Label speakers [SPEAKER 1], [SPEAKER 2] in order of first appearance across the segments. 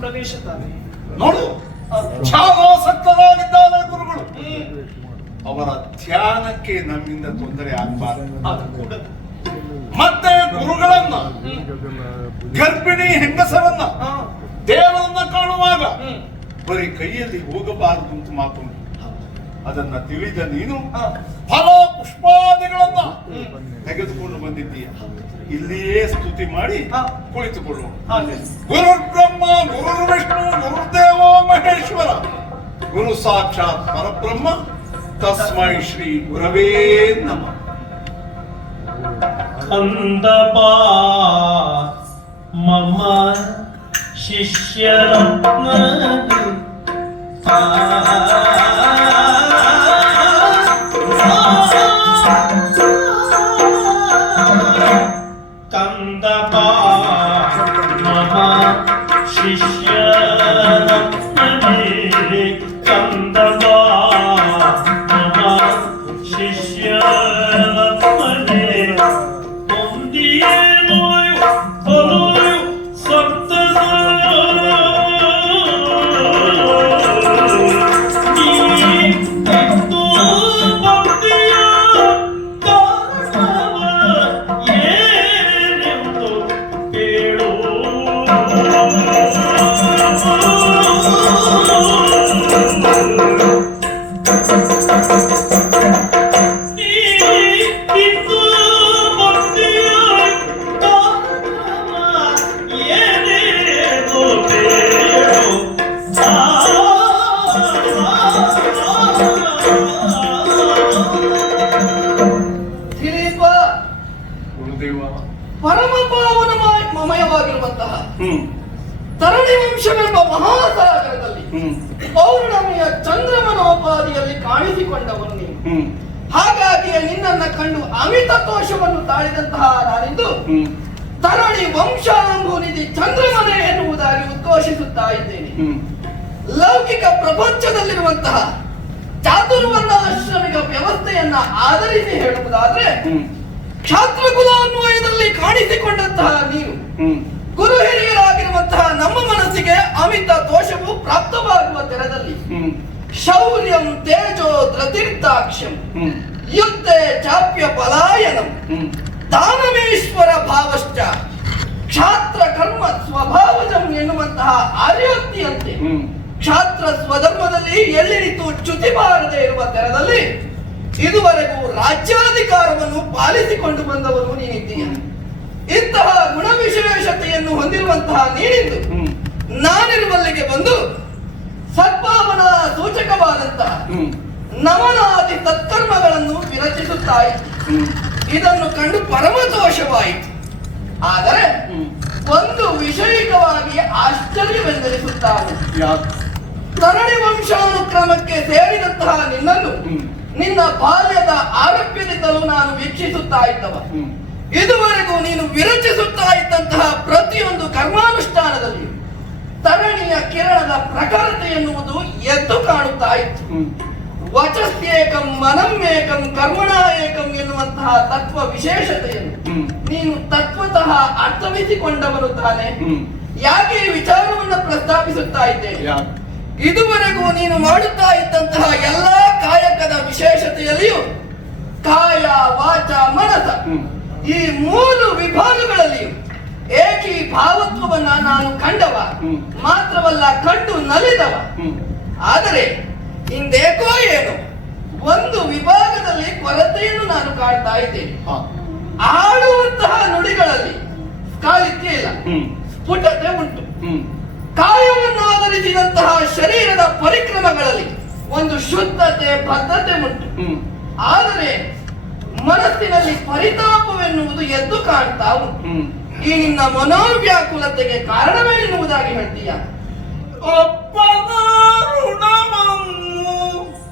[SPEAKER 1] ಪ್ರವೇಶ ತಾನೆ
[SPEAKER 2] ನೋಡು.
[SPEAKER 1] ಆ,
[SPEAKER 2] ಗುರುಗಳು. ಅವರ ಧ್ಯಾನಕ್ಕೆ ನಮ್ಮಿಂದ ತೊಂದರೆ ಆಗಬಾರದು.
[SPEAKER 1] ಅದು ಕೂಡ
[SPEAKER 2] ಮತ್ತೆ ಗುರುಗಳನ್ನ ಗರ್ಭಿಣಿ ಹೆಂಗಸರನ್ನ. ದೇವರನ್ನ ಕಾಣುವಾಗ. ಬರೀ ಕೈಯಲ್ಲಿ ಹೋಗಬಾರದು ಅಂತ ಮಾತುಂಟು ಅದನ್ನ ತಿಳಿದ ನೀನು. ಫಲ ಪುಷ್ಪಾದಿಗಳನ್ನ. ತೆಗೆದುಕೊಂಡು ಬಂದಿದ್ದೀಯ. ಇಲ್ಲಿಯೇ ಸ್ತುತಿ ಮಾಡಿ
[SPEAKER 1] ಹಾಗೆ
[SPEAKER 2] ಗುರು ಬ್ರಹ್ಮ ಗುರು ವಿಷ್ಣು ಗುರುದೇವ ಮಹೇಶ್ವರ. ಗುರು ಸಾಕ್ಷಾತ್ ಪರಬ್ರಹ್ಮ ತಸ್ಮೈ ಶ್ರೀ ಗುರವೇ ನಮ.
[SPEAKER 3] ಕಂದ ಮಮ ಶಿಷ್ಯರ
[SPEAKER 4] ಉದ್ಘೋಷಿಸುತ್ತಾ ಇದ್ದೇನೆ ಲೌಕಿಕ ಪ್ರಪಂಚದಲ್ಲಿರುವಂತಹ ಚಾತುರ್ವರ್ಣಾಶ್ರಮಿಕ ವ್ಯವಸ್ಥೆಯನ್ನ ಆಧರಿಸಿ ಹೇಳುವುದಾದ್ರೆ
[SPEAKER 2] ಕ್ಷಾತ್ರ
[SPEAKER 4] ಕ್ಷಾತ್ರಕುಲ ಅನ್ವಯದಲ್ಲಿ ಕಾಣಿಸಿಕೊಂಡಂತಹ
[SPEAKER 2] ನೀವು
[SPEAKER 4] ಗುರು ಹಿರಿಯರಾಗಿರುವಂತಹ ನಮ್ಮ ಮನಸ್ಸಿಗೆ ಅಮಿತ ದೋಷವು ಪ್ರಾಪ್ತವಾಗುವ ತೆರದಲ್ಲಿ ಶೌರ್ಯಂ ತೇಜೋ ಧೃತಿರ್ದಾಕ್ಷ್ಯಂ ಯುದ್ಧ ಚಾಪ್ಯ ಪಲಾಯನಂ
[SPEAKER 2] ದಾನಮೇಶ್ವರ
[SPEAKER 4] ದಾನವೇಶ್ವರ ಭಾವಶ್ಚ. ಕ್ಷಾತ್ರ ಕರ್ಮ ಸ್ವಭಾವಜಂ ಎನ್ನುವಂತಹ ಆರ್ಯೋಕ್ತಿಯಂತೆ ಕ್ಷಾತ್ರ ಸ್ವಧರ್ಮದಲ್ಲಿ ಎಲ್ಲಿರಿತು ಚ್ಯುತಿ ಬಾರದೆ ಇರುವ ತೆರದಲ್ಲಿ ಇದುವರೆಗೂ ರಾಜ್ಯಾಧಿಕಾರವನ್ನು ಪಾಲಿಸಿಕೊಂಡು ಬಂದವನು ನೀನಿದ್ದೀಯ. ಇಂತಹ ಗುಣವಿಶೇಷತೆಯನ್ನು ಹೊಂದಿರುವಂತಹ ನೀನಿದ್ದು ನಾನಿರುವಲ್ಲಿಗೆ ಬಂದು ಸದ್ಭಾವನಾ ಸೂಚಕವಾದಂತಹ ನವನಾದಿ ತತ್ಕರ್ಮಗಳನ್ನು ವಿರಚಿಸುತ್ತಾ ಇದನ್ನು ಕಂಡು ಪರಮದೋಷವಾಯಿತು. ಆದರೆ ಒಂದು ವಿಷಯಿಕವಾಗಿ
[SPEAKER 2] ಆಶ್ಚರ್ಯವೆಂದರಿಸುತ್ತಾನೆ
[SPEAKER 4] ಸರಣಿ ವಂಶಾನುಕ್ರಮಕ್ಕೆ ಸೇರಿದಂತಹ ನಿನ್ನನ್ನು. ನಿನ್ನ ಬಾಲ್ಯದ ಆರೋಗ್ಯದಿಂದಲೂ ನಾನು ವೀಕ್ಷಿಸುತ್ತಾ ಇದ್ದವ. ಇದುವರೆಗೂ ನೀನು ವಿರಚಿಸುತ್ತಾ ಇದ್ದಂತಹ ಪ್ರತಿಯೊಂದು ಕರ್ಮಾನುಷ್ಠಾನದಲ್ಲಿ ತರಣಿಯ ಕಿರಣದ ಪ್ರಖರತೆ ಎನ್ನುವುದು ಎದ್ದು ಕಾಣುತ್ತಾ ಇತ್ತು. ವಚಸ್ಯೇಕಂ ಮನಂ ಏಕಂ ಕರ್ಮಣ ಏಕಂ ಎನ್ನುವಂತಹ ತತ್ವ ವಿಶೇಷತೆಯನ್ನು ನೀನು ತತ್ವತಃ ಅರ್ಥವಿಸಿಕೊಂಡವನು ತಾನೆ. ಯಾಕೆ ಈ ವಿಚಾರವನ್ನು ಪ್ರಸ್ತಾಪಿಸುತ್ತಾ ಇದ್ದೇನೆ? ಇದುವರೆಗೂ ನೀನು ಮಾಡುತ್ತಾ ಇದ್ದಂತಹ ಎಲ್ಲಾ ಕಾಯಕದ ವಿಶೇಷತೆಯಲ್ಲಿಯೂ ಕಾಯ ವಾಚ ಮನಸ ಈ ಮೂರು ವಿಭಾಗಗಳಲ್ಲಿಯೂ ಏಕಿ ಭಾವತ್ವವನ್ನ ನಾನು ಕಂಡವ. ಮಾತ್ರವಲ್ಲ ಕಂಡು ನಲಿದವ. ಆದರೆ ಇಂದೇಕೋ ಏನು ಒಂದು ವಿಭಾಗದಲ್ಲಿ ಕೊರತೆಯನ್ನು ನಾನು ಕಾಣ್ತಾ ಇದ್ದೇನೆ. ಆಡುವಂತಹ ನುಡಿಗಳಲ್ಲಿ ಕಾಲಿಕೆ ಇಲ್ಲ. ಸ್ಫುಟತೆ ಉಂಟು.
[SPEAKER 2] ಕಾಯವನ್ನು
[SPEAKER 4] ಆಧರಿಸಿದಂತಹ ಶರೀರದ ಪರಿಕ್ರಮಗಳಲ್ಲಿ ಒಂದು ಶುದ್ಧತೆ ಬದ್ಧತೆ ಉಂಟು. ಆದರೆ ಮನಸ್ಸಿನಲ್ಲಿ ಪರಿತಾಪವೆನ್ನುವುದು ಎದ್ದು ಕಾಣ್ತಾ ಉಂಟು. ಈ ನಿನ್ನ ಮನೋವ್ಯಾಕುಲತೆಗೆ ಕಾರಣವೇನೆನ್ನುವುದಾಗಿ ಹೇಳ್ತೀಯ.
[SPEAKER 3] ಅಪ್ಪನ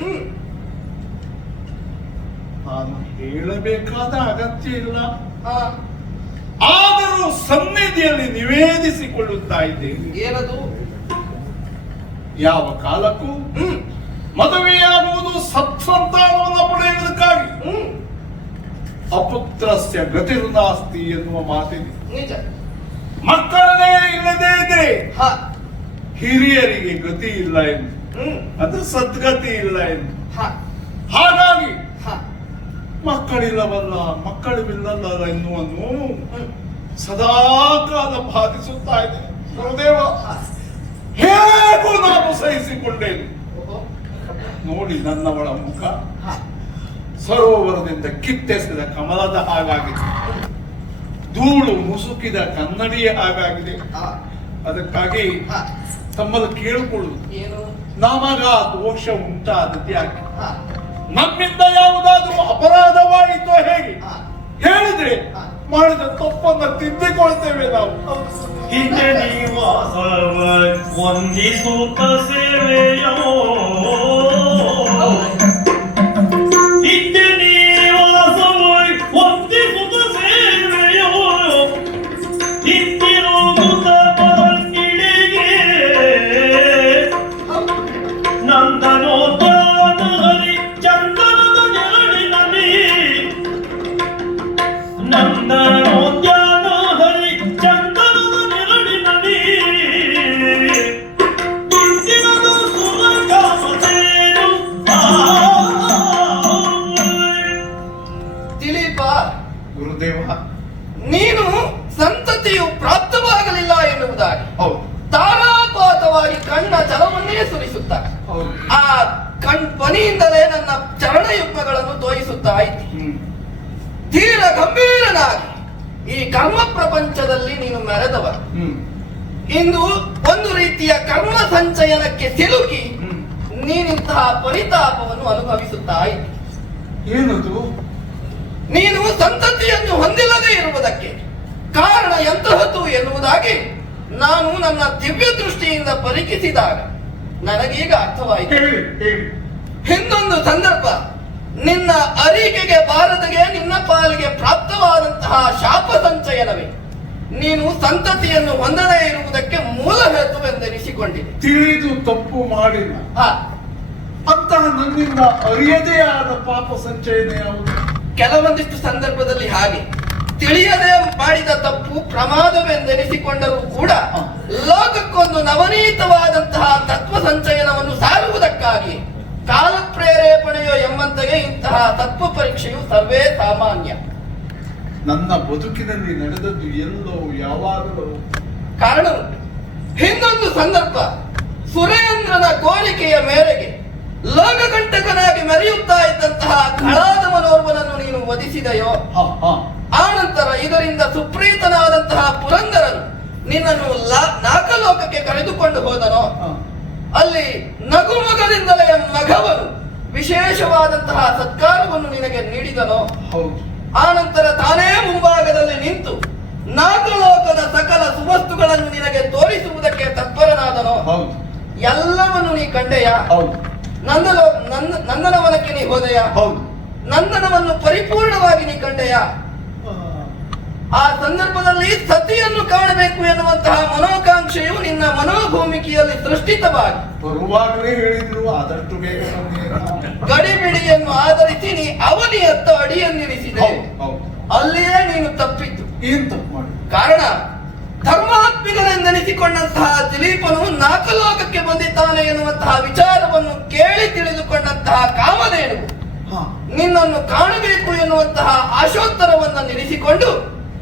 [SPEAKER 4] ಹ್ಮ್
[SPEAKER 2] ನಾನು ಹೇಳಬೇಕಾದ ಅಗತ್ಯ ಇಲ್ಲ ಆದರೂ ಸನ್ನಿಧಿಯಲ್ಲಿ ನಿವೇದಿಸಿಕೊಳ್ಳುತ್ತಾ ಇದ್ದೇನೆ.
[SPEAKER 4] ಏನದು?
[SPEAKER 2] ಯಾವ ಕಾಲಕ್ಕೂ ಮದುವೆಯಾಗುವುದು ಸತ್ಸಂತಾನವನ್ನು ಪಡೆಯುವುದಕ್ಕಾಗಿ. ಅಪುತ್ರಸ್ಯ ಗತಿರ್ನಾಸ್ತಿ ಎನ್ನುವ ಮಾತಿದೆ.
[SPEAKER 4] ನಿಜ.
[SPEAKER 2] ಮಕ್ಕಳನ್ನೇ ಇಲ್ಲದೇ ಇದ್ರೆ
[SPEAKER 4] ಹಾ.
[SPEAKER 2] ಹಿರಿಯರಿಗೆ ಗತಿ ಇಲ್ಲ ಎಂದು. ಅದು ಸದ್ಗತಿ ಇಲ್ಲ ಎಂದು
[SPEAKER 4] ಹಾ.
[SPEAKER 2] ಹಾಗಾಗಿ
[SPEAKER 4] ಹಾ.
[SPEAKER 2] ಮಕ್ಕಳಿಲ್ಲವಲ್ಲ ಮಕ್ಕಳಿಲ್ಲಲ್ಲ ಎನ್ನುವ ನೋವು
[SPEAKER 4] ಹ್ಮ್.
[SPEAKER 2] ಸದಾ ಕಾಲ ಬಾಧಿಸುತ್ತಾ ಇದೆ. ಗುರುದೇವ. ಹೇಗೂ ನಾನು ಸಹಿಸಿಕೊಂಡೇನು? ನೋಡಿ ನನ್ನವಳ ಮುಖ. ಸರೋವರದಿಂದ ಕಿತ್ತೆಸೆದ ಕಮಲದ ಹಾಗಾಗಿದೆ. ಧೂಳು ಮುಸುಕಿದ ಕನ್ನಡಿಯ ಹಾಗಾಗಿದೆ. ಅದಕ್ಕಾಗಿ. ತಮ್ಮಲ್ಲಿ ಕೇಳಿಕೊಳ್ಳುವುದು
[SPEAKER 4] ಏನು?
[SPEAKER 2] ನಮಗ ದೋಷ ಉಂಟಾದದ್ದು ಯಾಕೆ. ನಮ್ಮಿಂದ ಯಾವುದಾದ್ರೂ ಅಪರಾಧವಾಯಿತೋ ಹೇಗೆ ಹೇಳಿದ್ರೆ. ಮಾಡಿದ ತಪ್ಪನ್ನು ತಿದ್ದಿಕೊಳ್ತೇವೆ ನಾವು
[SPEAKER 3] ಹೀಗೆ ನೀವು ವಂದಿಸುತ್ತ ಸೇವೆಯೋ
[SPEAKER 4] ತಾರಾಪಾತವಾಗಿ ಕಣ್ಣ ಜಲವನ್ನೇ ಸುರಿಸುತ್ತ ಆ ಕಣ್ ಧ್ವನಿಯಿಂದಲೇ ನನ್ನ ಚರಣಯುಗ್ಮಗಳನ್ನು ತೋರಿಸುತ್ತಾ
[SPEAKER 2] ಆಯ್ತು
[SPEAKER 4] ತೀರ ಗಂಭೀರನಾಗಿ ಈ ಕರ್ಮ ಪ್ರಪಂಚದಲ್ಲಿ ನೀನು ಮೆರೆದವ ಇಂದು ಒಂದು ರೀತಿಯ ಕರ್ಮ ಸಂಚಯನಕ್ಕೆ ಸಿಲುಕಿ ನೀನಿಂತಹ ಪರಿತಾಪವನ್ನು ಅನುಭವಿಸುತ್ತಾ ಇದ್ದಿ
[SPEAKER 2] ಏನದು?
[SPEAKER 4] ನೀನು ಸಂತತಿಯನ್ನು ಹೊಂದಿಲ್ಲದೆ ಇರುವುದಕ್ಕೆ ಕಾರಣ ಎಂತಹದ್ದು ಎನ್ನುವುದಾಗಿ ನಾನು ನನ್ನ ದಿವ್ಯ ದೃಷ್ಟಿಯಿಂದ ಪರೀಕ್ಷಿಸಿದಾಗ ನನಗೀಗ ಅರ್ಥವಾಯಿತು. ಹಿಂದೊಂದು ಸಂದರ್ಭ. ನಿನ್ನ ಅರಿಕೆಗೆ ಬಾರದಗೆ ನಿನ್ನ ಪಾಲಿಗೆ ಪ್ರಾಪ್ತವಾದಂತಹ ಶಾಪ ಸಂಚಯನವೇ. ನೀನು ಸಂತತಿಯನ್ನು ಹೊಂದದೇ ಇರುವುದಕ್ಕೆ ಮೂಲ ಹೇತುವೆಂದೆನಿಸಿಕೊಂಡಿದೆ.
[SPEAKER 2] ತಿಳಿದು ತಪ್ಪು ಮಾಡಿಲ್ಲ. ಅಂತಹ ನನ್ನಿಂದ ಅರಿಯದೇ ಆದ ಪಾಪ ಸಂಚಯನ ಯಾವುದು?
[SPEAKER 4] ಕೆಲವೊಂದಿಷ್ಟು ಸಂದರ್ಭದಲ್ಲಿ ಹಾಗೆ. ತಿಳಿಯದೆ ಮಾಡಿದ ತಪ್ಪು ಪ್ರಮಾದವೆಂದೆನಿಸಿಕೊಂಡರೂ ಕೂಡ ಲೋಕಕ್ಕೊಂದು ನವನೀತವಾದಂತಹ ತತ್ವ ಸಂಚಯನವನ್ನು ಸಾರುವುದಕ್ಕಾಗಿ ಕಾಲ ಪ್ರೇರೇಪಣೆಯೋ ಎಂಬಂತೆಯೇ ಇಂತಹ ತತ್ವ ಪರೀಕ್ಷೆಯು ಸರ್ವೇ ಸಾಮಾನ್ಯ.
[SPEAKER 2] ನನ್ನ ಬದುಕಿನಲ್ಲಿ ನಡೆದದ್ದು ಎಲ್ಲೋ ಯಾವಾಗಲೂ
[SPEAKER 4] ಕಾರಣ ಇನ್ನೊಂದು ಹಿಂದೊಂದು ಸಂದರ್ಭ ಸುರೇಂದ್ರನ ಕೋರಿಕೆಯ ಮೇರೆಗೆ ಲೋಕಕಂಟಕನಾಗಿ ಮೆರೆಯುತ್ತಾ ಇದ್ದಂತಹ ಖಳಾದವನೋರ್ವನನ್ನು ನೀನು ವಧಿಸಿದೆಯೋ. ಆನಂತರ ಇದರಿಂದ ಸುಪ್ರೀತನಾದಂತಹ ಪುರಂದರನು ನಿನ್ನನ್ನು ನಾಕಲೋಕಕ್ಕೆ ನಾಗಲೋಕಕ್ಕೆ ಕರೆದುಕೊಂಡು ಹೋದನೋ. ಅಲ್ಲಿ ನಗುಮಗದಿಂದಲೇ ಮಗವನು ವಿಶೇಷವಾದಂತಹ ಸತ್ಕಾರವನ್ನು ನಿನಗೆ ನೀಡಿದನೋ. ಆನಂತರ ತಾನೇ ಮುಂಭಾಗದಲ್ಲಿ ನಿಂತು ನಾಕಲೋಕದ ಸಕಲ ಸುವಸ್ತುಗಳನ್ನು ನಿನಗೆ ತೋರಿಸುವುದಕ್ಕೆ ತತ್ಪರನಾದನೋ. ಎಲ್ಲವನ್ನು ನೀ ಕಂಡೆಯ?
[SPEAKER 2] ಹೌದು.
[SPEAKER 4] ನಂದಲೋ ನಂದ ನಂದನವನಕ್ಕೆ ನೀ ಹೋದೆಯ?
[SPEAKER 2] ಹೌದು.
[SPEAKER 4] ನಂದನವನ್ನು ಪರಿಪೂರ್ಣವಾಗಿ ನೀ ಕಂಡೆಯ? ಆ ಸಂದರ್ಭದಲ್ಲಿ ಸತಿಯನ್ನು ಕಾಣಬೇಕು ಎನ್ನುವಂತಹ ಮನೋಕಾಂಕ್ಷೆಯು ನಿನ್ನ ಮನೋಭೂಮಿಕೆಯಲ್ಲಿ ಸೃಷ್ಟಿತವಾಗಿ.
[SPEAKER 2] ಬರುವಾಗಲೇ ಹೇಳಿದ್ರು ಆದಷ್ಟು ಬೇಗ
[SPEAKER 4] ಗಡಿಬಿಡಿಯನ್ನು ಆಧರಿಸಿ ನೀ ಅವನಿಯತ್ತ ಅಡಿಯನ್ನಿರಿಸಿದೆ ಅಲ್ಲಿಯೇ ನೀನು ತಪ್ಪಿತು
[SPEAKER 2] ಏನ್ ತಪ್ಪು ಮಾಡಿ
[SPEAKER 4] ಕಾರಣ ಧರ್ಮಾತ್ಮಿಗಳೆಂದೆನಿಸಿಕೊಂಡಂತಹ ದಿಲೀಪನು ನಾಕಲೋಕಕ್ಕೆ ಬಂದಿದ್ದಾನೆ ಎನ್ನುವಂತಹ ವಿಚಾರವನ್ನು ಕೇಳಿ ತಿಳಿದುಕೊಂಡಂತಹ
[SPEAKER 2] ಕಾಮದೇನು
[SPEAKER 4] ನಿನ್ನನ್ನು ಕಾಣಬೇಕು ಎನ್ನುವಂತಹ ಆಶೋತ್ತರವನ್ನು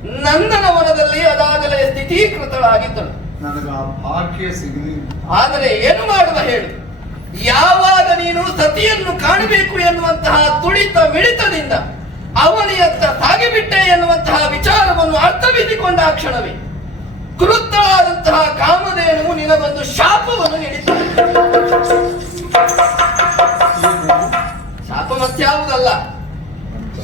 [SPEAKER 4] ನಿಲ್ಲಿಸಿಕೊಂಡು ನಂದನವನದಲ್ಲಿ ಅದಾಗಲೇ ಸ್ಥಿತೀಕೃತಳಾಗಿದ್ದಳು
[SPEAKER 2] ನನಗೆ ಆ ಭಾಗ್ಯ ಸಿಗಲಿಲ್ಲ.
[SPEAKER 4] ಆದರೆ ಏನು ಮಾಡುವ ಹೇಳು? ಯಾವಾಗ ನೀನು ಸತಿಯನ್ನು ಕಾಣಬೇಕು ಎನ್ನುವಂತಹ ತುಳಿತ ಮಿಳಿತದಿಂದ ಅವನಿಯತ್ತ ಸಾಗಿಬಿಟ್ಟೆ ಎನ್ನುವಂತಹ ವಿಚಾರವನ್ನು ಅರ್ಥವಿಸಿಕೊಂಡ ಆ ಕ್ಷಣವೇ ಕೃತಳಾದಂತಹ ಕಾಮಧೇನು ನಿನಗೊಂದು ಶಾಪವನ್ನು ನೀಡಿದ್ದಾನೆ ಶಾಪ ಮತ್ಯಾವುದಲ್ಲ?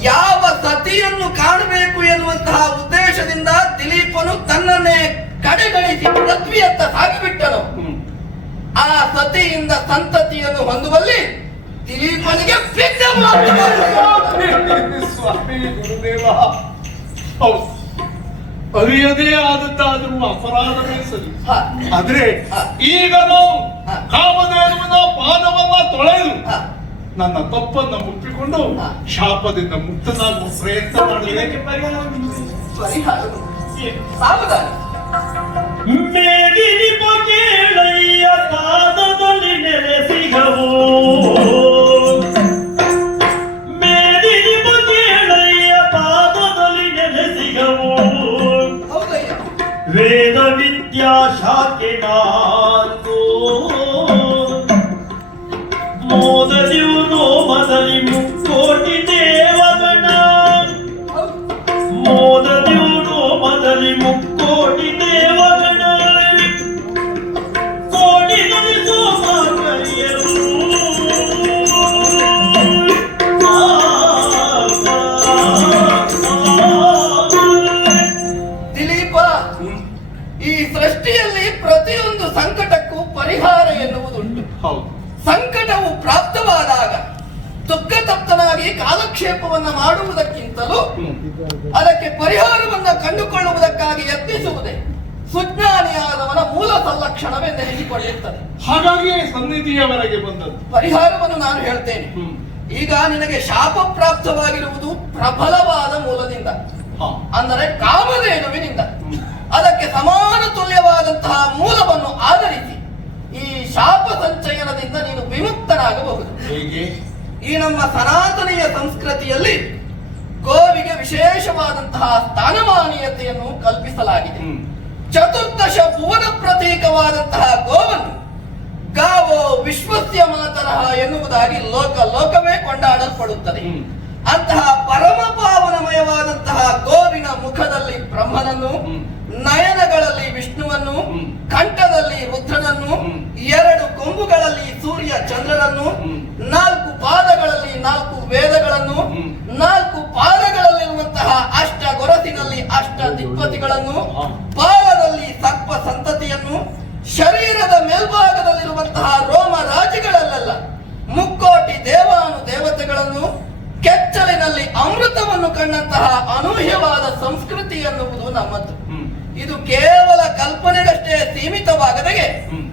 [SPEAKER 4] ಯಾವ ಸತಿಯನ್ನು ಕಾಣಬೇಕು ಎನ್ನುವಂತಹ ಉದ್ದೇಶದಿಂದ ದಿಲೀಪನು ತನ್ನನ್ನೇ ಕಡೆಗಣಿಸಿ ಪೃಥ್ವಿಯತ್ತ ಸಾಗಿಬಿಟ್ಟನು. ಆ ಸತಿಯಿಂದ ಸಂತತಿಯನ್ನು ಹೊಂದುವಲ್ಲಿ ದಿಲೀಪನಿಗೆ.
[SPEAKER 2] ಸ್ವಾಮಿ ಗುರುದೇವ ಅರಿಯದೇ ಆದದ್ದಾದರೂ ಅಪರಾಧವೇ ಸರಿ ಆದ್ರೆ. ಈಗ ನಾವು ಕಾಮದೇವನ ಪಾದವನ್ನ ತೊಳೆದು. ನನ್ನ ತಪ್ಪನ್ನ
[SPEAKER 4] ಒಪ್ಪಿಕೊಂಡು.
[SPEAKER 2] ಶಾಪದಿಂದ ಮುಕ್ತನಾಗುವ ಪ್ರಯತ್ನ ಮಾಡಿದೆ
[SPEAKER 3] ನೆಲೆಸಿಗವು ಮೇದಿನಿ ಕೇಳಯ್ಯ ಪಾದದಲ್ಲಿ ನೆಲೆಸಿಗವು
[SPEAKER 4] ಹೌದಯ್ಯ.
[SPEAKER 3] ವೇದ ವಿದ್ಯಾ
[SPEAKER 4] ಪರಿಹಾರವನ್ನ ಕಂಡುಕೊಳ್ಳುವುದಕ್ಕಾಗಿ ಯತ್ನಿಸುವುದೇ ಸುಜ್ಞಾನಿಯಾದವನ ಮೂಲ ಸಂಲಕ್ಷಣವೆಂದೆನಿಸಿಕೊಳ್ಳುತ್ತದೆ
[SPEAKER 2] ಹಾಗಾಗಿ ಸನ್ನಿಧಿಯವರೆಗೆ ಬಂದದ್ದು.
[SPEAKER 4] ಪರಿಹಾರವನ್ನು ನಾನು ಹೇಳ್ತೇನೆ. ಈಗ ನಿನಗೆ ಶಾಪ ಪ್ರಾಪ್ತವಾಗಿರುವುದು ಪ್ರಬಲವಾದ ಮೂಲದಿಂದ. ಅಂದರೆ ಕಾಮಧೇನುವಿನಿಂದ. ಅದಕ್ಕೆ ಸಮಾನ ತುಲ್ಯವಾದಂತಹ ಮೂಲವನ್ನು ಆಧರಿಸಿ ಈ ಶಾಪ ಸಂಚಯನದಿಂದ ನೀನು ವಿಮುಕ್ತನಾಗಬಹುದು. ಈ ನಮ್ಮ ಸನಾತನೀಯ ಸಂಸ್ಕೃತಿಯಲ್ಲಿ ಗೋವಿಗೆ ವಿಶೇಷವಾದಂತಹ ಸ್ಥಾನಮಾನೀಯತೆಯನ್ನು ಕಲ್ಪಿಸಲಾಗಿದೆ. ಚತುರ್ದಶ ಭುವನ ಪ್ರತೀಕವಾದಂತಹ ಗೋವನ್ನು ಗಾವೋ ವಿಶ್ವಸ್ಯ ಮಾತರಹ ಎನ್ನುವುದಾಗಿ ಲೋಕ ಲೋಕವೇ ಕೊಂಡಾಡಲ್ಪಡುತ್ತದೆ. ಅಂತಹ ಪರಮ ಪಾವನಮಯವಾದಂತಹ ಗೋವಿನ ಮುಖದಲ್ಲಿ ಬ್ರಹ್ಮನನ್ನು ನಯನಗಳಲ್ಲಿ ವಿಷ್ಣುವನ್ನು. ಕಂಠದಲ್ಲಿ ರುದ್ರನನ್ನು ಎರಡು ಕೊಂಬುಗಳಲ್ಲಿ ಸೂರ್ಯ ಚಂದ್ರನನ್ನು ನಾಲ್ಕು ಪಾದಗಳಲ್ಲಿ ನಾಲ್ಕು ಪಾದಗಳಲ್ಲಿರುವಂತಹ ಅಷ್ಟ ಗೊರಸಿನಲ್ಲಿ ಅಷ್ಟ ದಿಕ್ಪತಿಗಳನ್ನು
[SPEAKER 2] ಪಾಲದಲ್ಲಿ
[SPEAKER 4] ಸತ್ವ ಸರ್ಪ ಸಂತತಿಯನ್ನು ಶರೀರದ ಮೇಲ್ಭಾಗದಲ್ಲಿರುವಂತಹ ರೋಮ ರಾಜಿಗಳಲ್ಲೆಲ್ಲ ಮುಕ್ಕೋಟಿ ದೇವಾನು ದೇವತೆಗಳನ್ನು ಕೆಚ್ಚಲಿನಲ್ಲಿ ಅಮೃತವನ್ನು ಕಂಡಂತಹ ಅನೂಹ್ಯವಾದ ಸಂಸ್ಕೃತಿ ಎನ್ನುವುದು ನಮ್ಮದು ಇದು ಕೇವಲ ಕಲ್ಪನೆಗಷ್ಟೇ ಸೀಮಿತವಾಗದೆ.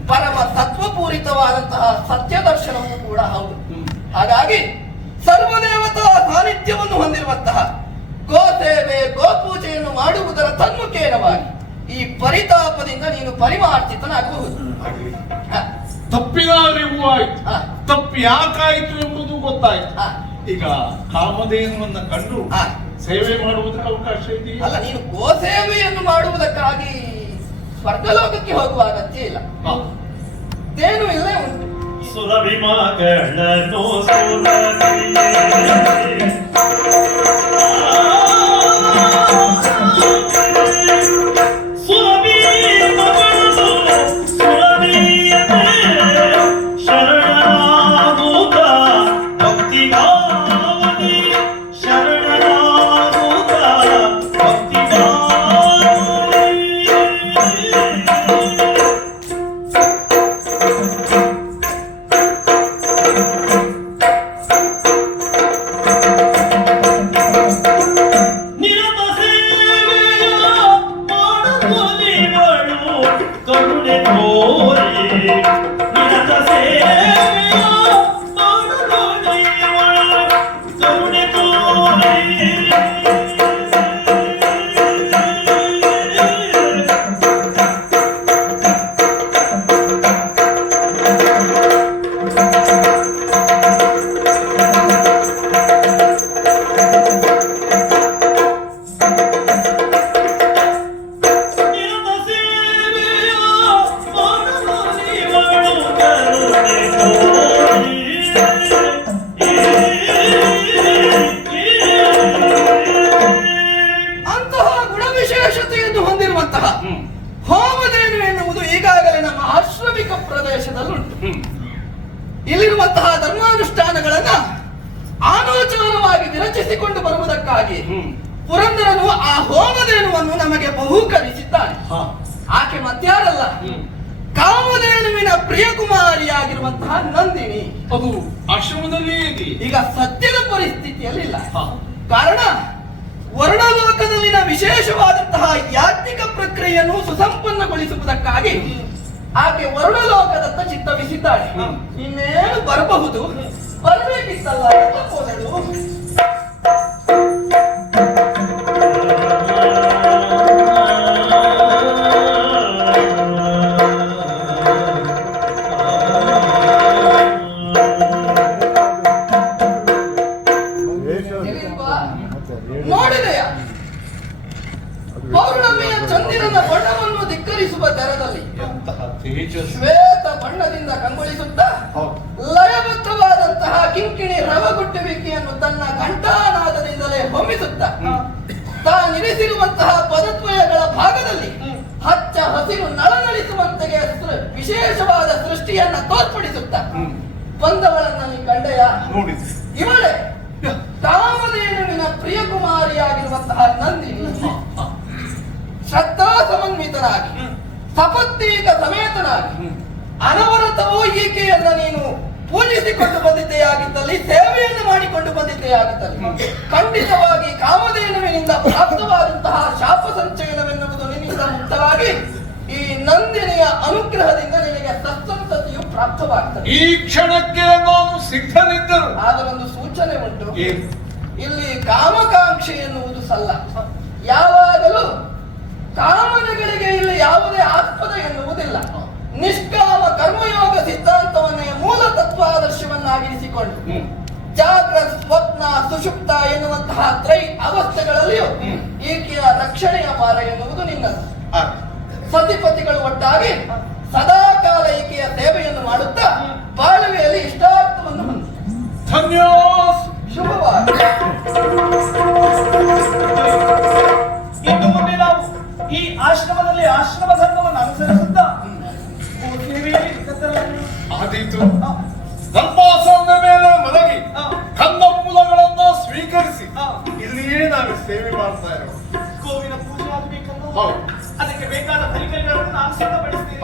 [SPEAKER 4] ಪರಮ ಸತ್ವಪೂರಿತವಾದಂತಹ ಸತ್ಯ ದರ್ಶನವೂ ಕೂಡ ಹೌದು. ಹಾಗಾಗಿ ಸರ್ವದೇವತಾ ಸಾನ್ನಿಧ್ಯವನ್ನು ಹೊಂದಿರುವಂತಹ ಗೋಸೇವೆ ಗೋಪೂಜೆಯನ್ನು ಮಾಡುವುದರ ತನ್ಮುಖೇನವಾಗಿ ಈ ಪರಿತಾಪದಿಂದ ನೀನು ಪರಿಮಾರ್ಜಿತನಾಗಬಹುದು.
[SPEAKER 2] ತಪ್ಪಿನ ಅರಿವು ಆಯ್ತು ತಪ್ಪು ಯಾಕಾಯ್ತು ಎಂಬುದು ಗೊತ್ತಾಯ್ತು. ಈಗ ಕಾಮಧೇನುವನ್ನ ಕಂಡು. ಸೇವೆ ಮಾಡುವುದಕ್ಕೆ ಅವಕಾಶ ಇದೆಯಾ?
[SPEAKER 4] ಅಲ್ಲ ನೀನು ಗೋಸೇವೆಯನ್ನು ಮಾಡುವುದಕ್ಕಾಗಿ ಸ್ವರ್ಗಲೋಕಕ್ಕೆ ಹೋಗುವ ಅಗತ್ಯ ಇಲ್ಲ. ತೇನು ಇಲ್ಲೇ ಉಂಟು.
[SPEAKER 3] ಸುರಭಿ ಮಗಳನ್ನು ಸುರಭಿ
[SPEAKER 4] ಕಾರಣ ವರ್ಣಲೋಕದಲ್ಲಿನ ವಿಶೇಷವಾದಂತಹ ಯಾತ್ಮಿಕ ಪ್ರಕ್ರಿಯೆಯನ್ನು ಸುಸಂಪನ್ನಗೊಳಿಸುವುದಕ್ಕಾಗಿ ಆಕೆ ವರ್ಣಲೋಕದತ್ತ ಚಿತ್ತವಿಸಿದ್ದಾಳೆ. ಇನ್ನೇನು ಬರಬಹುದು? ಬರಬೇಕಿತ್ತಲ್ಲ ಹೊಮ್ಮಿಸುತ್ತಾ ತಾನಿರಿಸಿರುವಂತಹ ಪದತ್ವಯಗಳ ಭಾಗದಲ್ಲಿ ಹಚ್ಚ ಹಸಿರು ನಳನಳಿಸುವಂತೆಗೆ ವಿಶೇಷವಾದ ಸೃಷ್ಟಿಯನ್ನ ತೋರ್ಪಡಿಸುತ್ತ? ಬಂದವಳನ್ನ ನೀ ಕಂಡೆಯ? ಇವಳೆ ಪ್ರಿಯ ಪ್ರಿಯಕುಮಾರಿಯಾಗಿರುವಂತಹ ನಂದಿನಿ. ಶ್ರದ್ಧಾ ಸಮನ್ವಿತನಾಗಿ ಸಪತ್ನೀಕ ಸಮೇತನಾಗಿ ಅನವರತವೂ ಈಕೆಯನ್ನ ನೀನು ಪೂಜಿಸಿಕೊಂಡು ಬಂದಿದ್ದೆಯಾಗಿದ್ದಲ್ಲಿ ಸೇವೆಯನ್ನು ಮಾಡಿಕೊಂಡು ಬಂದಿದ್ದೆಯಾಗಿದ್ದಲ್ಲಿ. ಖಂಡಿತವಾಗಿ ಕಾಮಧೇನುವಿನಿಂದ ಪ್ರಾಪ್ತವಾದಂತಹ ಶಾಪ ಸಂಚಯನವೆನ್ನುವುದು ನಿನ್ನಿಂದ ಮುಕ್ತವಾಗಿ ಈ ನಂದಿನಿಯ ಅನುಗ್ರಹದಿಂದ ನಿನಗೆ ಸತ್ಸಂತತಿಯು ಪ್ರಾಪ್ತವಾಗ್ತದೆ.
[SPEAKER 1] ಈ ಕ್ಷಣಕ್ಕೆ ನಾನು ಸಿದ್ಧನಿದ್ದರು.
[SPEAKER 4] ಆದರೊಂದು ಸೂಚನೆ ಉಂಟು. ಇಲ್ಲಿ ಕಾಮಕಾಂಕ್ಷೆ ಎನ್ನುವುದು ಸಲ್ಲ. ಯಾವಾಗಲೂ ಕಾಮನೆಗಳಿಗೆ ಇಲ್ಲಿ ಯಾವುದೇ ಆಸ್ಪದ ಎನ್ನುವುದಿಲ್ಲ. ನಿಷ್ಕಾಮ ಕರ್ಮಯೋಗ ಸಿದ್ಧಾಂತವನ್ನೇ ಮೂಲ ತತ್ವಾದರ್ಶವನ್ನಾಗಿರಿಸಿಕೊಂಡು ಜಾಗ್ರ ಸ್ವಪ್ನ ಸುಷುಪ್ತ ಎನ್ನುವಂತಹ ತ್ರೈ ಅವಸ್ಥೆಗಳಲ್ಲಿಯೂ. ಈಕೆಯ ರಕ್ಷಣೆಯ ಮಾರ ಎನ್ನುವುದು
[SPEAKER 2] ನಿನ್ನ.
[SPEAKER 4] ಸತಿಪತಿಗಳು ಒಟ್ಟಾಗಿ ಸದಾ ಕಾಲ ಈಕೆಯ ಸೇವೆಯನ್ನು ಮಾಡುತ್ತಾ ಬಾಳುವೆಯಲ್ಲಿ ಇಷ್ಟಾರ್ಥವನ್ನು
[SPEAKER 3] ಇನ್ನು ಮುಂದೆ ನಾವು ಈ ಆಶ್ರಮದಲ್ಲಿ ಆಶ್ರಮ ಧರ್ಮವನ್ನು ಅನುಸರಿಸುತ್ತಾ ಸೇವೆಯಲ್ಲಿ ನಿರತರಾಗಿ-
[SPEAKER 1] ಆದೀತು. ಸಂಪಾಸನದ ಮೇಲೆ ಮಲಗಿ
[SPEAKER 3] ಆ,
[SPEAKER 1] ಕಂದ ಮೂಲಗಳನ್ನ ಸ್ವೀಕರಿಸಿ
[SPEAKER 2] ಇಲ್ಲಿಯೇ ನಾವು ಸೇವೆ ಮಾಡ್ತಾ ಇರೋದು.
[SPEAKER 3] ಗೋವಿನ ಪೂಜೆ ಆಗಬೇಕಲ್ಲ.
[SPEAKER 2] ಹೌದು.
[SPEAKER 3] ಅದಕ್ಕೆ ಬೇಕಾದ ಪರಿಕರಗಳನ್ನು ನಾನು ಸಿದ್ಧಪಡಿಸ್ತೇನೆ.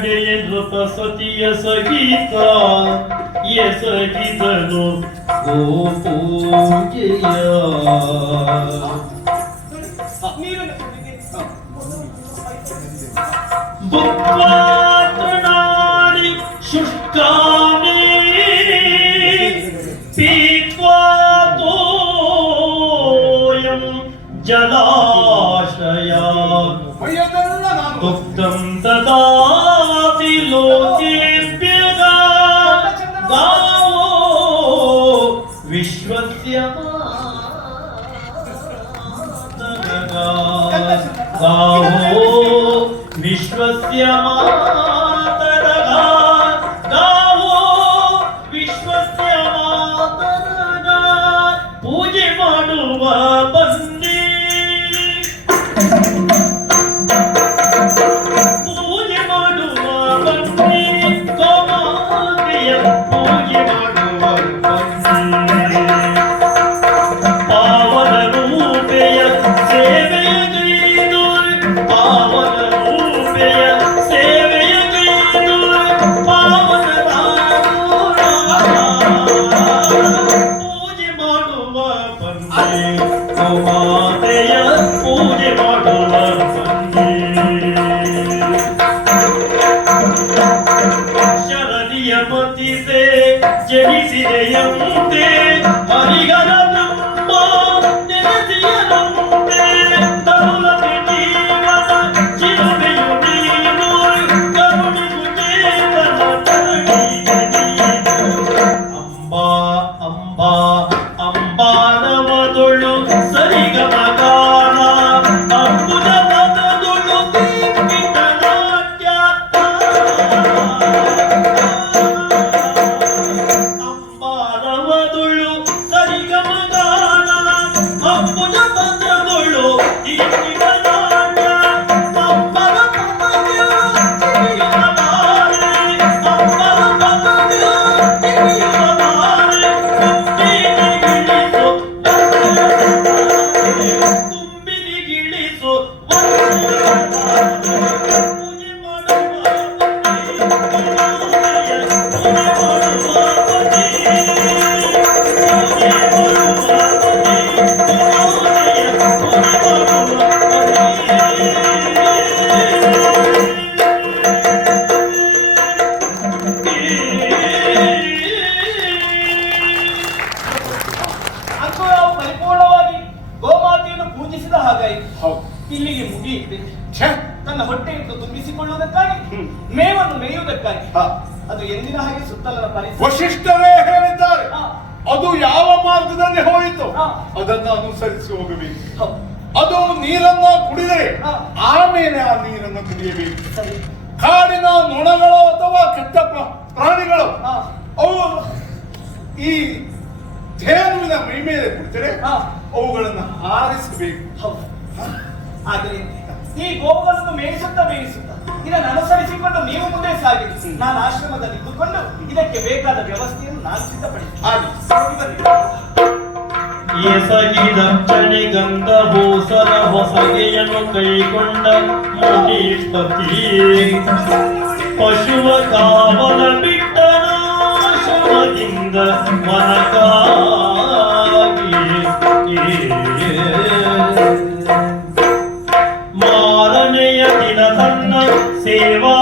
[SPEAKER 3] ಬಿಗಿ ನಡೆಯ ನೃತ ಸತಿಯ ಸಗೀತ ಎಸಗಿದನು ಗೋಪೂಜೆಯ. ಬುಕ್ವಾತೃಣಾಡಿ ಶುಷ್ಕಾನಿ ಪೀತ್ವಾ ತೋಯಂ
[SPEAKER 2] ಆಮೇಲೆ ಆ ನೀರನ್ನು ಕುಡಿಯಬೇಕು ಕಾಡಿನ ನೊಣಗಳು ಅಥವಾ ಕೆಟ್ಟ ಪ್ರ- ಪ್ರಾಣಿಗಳು. ಅವು ಈ ಜೇನುವಿನ ಮೈ ಮೇಲೆ ಕುಡಿತರೆ ಅವುಗಳನ್ನು ಹಾರಿಸಬೇಕು.
[SPEAKER 1] ಹೌದು. ಆದರೆ ಈ ಗೋವನ್ನು ಮೇಯಿಸುತ್ತಾ ಮೇಯಿಸುತ್ತಾ ಇದನ್ನು ಅನುಸರಿಸಿಕೊಂಡು ನೀವು ಮುಂದೆ ಸಾಗಿ. ನಾನು ಆಶ್ರಮದಲ್ಲಿ ಇದ್ದುಕೊಂಡು ಇದಕ್ಕೆ ಬೇಕಾದ ವ್ಯವಸ್ಥೆಯನ್ನು ನಾನು ಸಿದ್ಧಪಡಿಸಿ
[SPEAKER 3] ಎಸಗಿದ ಗಂಧ ಹೋಸಲ ಹೊಸಗೆಯನ್ನು ಕೈಗೊಂಡ ಮುನಿಪತಿ ಪಶುವ ಕಾವಲ ಬಿಟ್ಟನ ಶವದಿಂದ ಮನಕಾಗಿ ಮಾರನೆಯ ದಿನ ತನ್ನ ಸೇವಾ